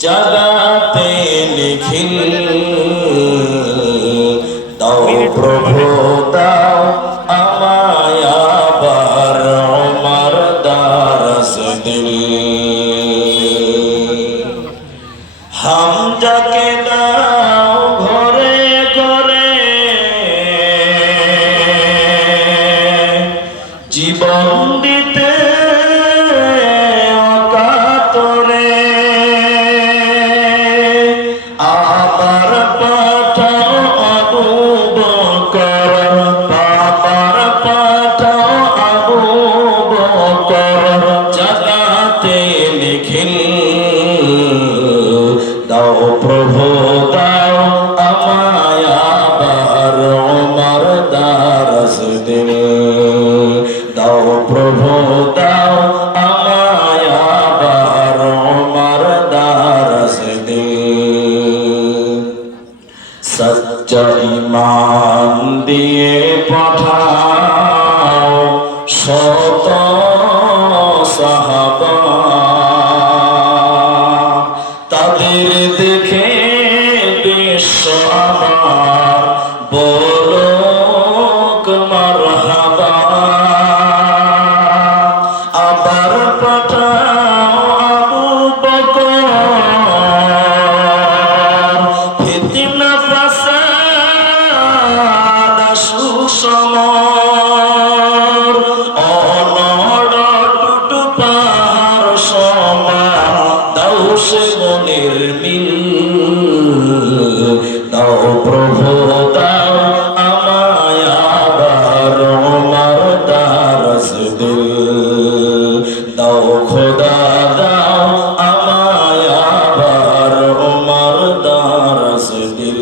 জাগাতে নিখিল দাও প্রভু দাও আমায় আবার ওমর দারস দিল হামজাকে দাও ঘরে ঘরে জীবন দিতে অকাতরে আবার পাঠাও আবু বকর আবার পাঠাও আবু বকর জাগাতে নিখিল দাও প্রভু দাও আমায় আবার ওমর দারস দিল দাও প্রভু দাও আমায় আবার ওমর দারস দিল সচ্চা ঈমান দিয়ে পাঠাও শত সাহাবা তাদের দেখে বিশ্ব আমার বলুক মারহাবা আবার পাঠাও আবু বকর ফিতনা ফাসাদ সুসমর অনড় টুটু পাহাড় সমান দাও সে মনের মিল দাও প্রভু দাও আমায় আবার ওমর দারস দিল দাও খোদা দাও আমায় আবার ওমর দারস দিল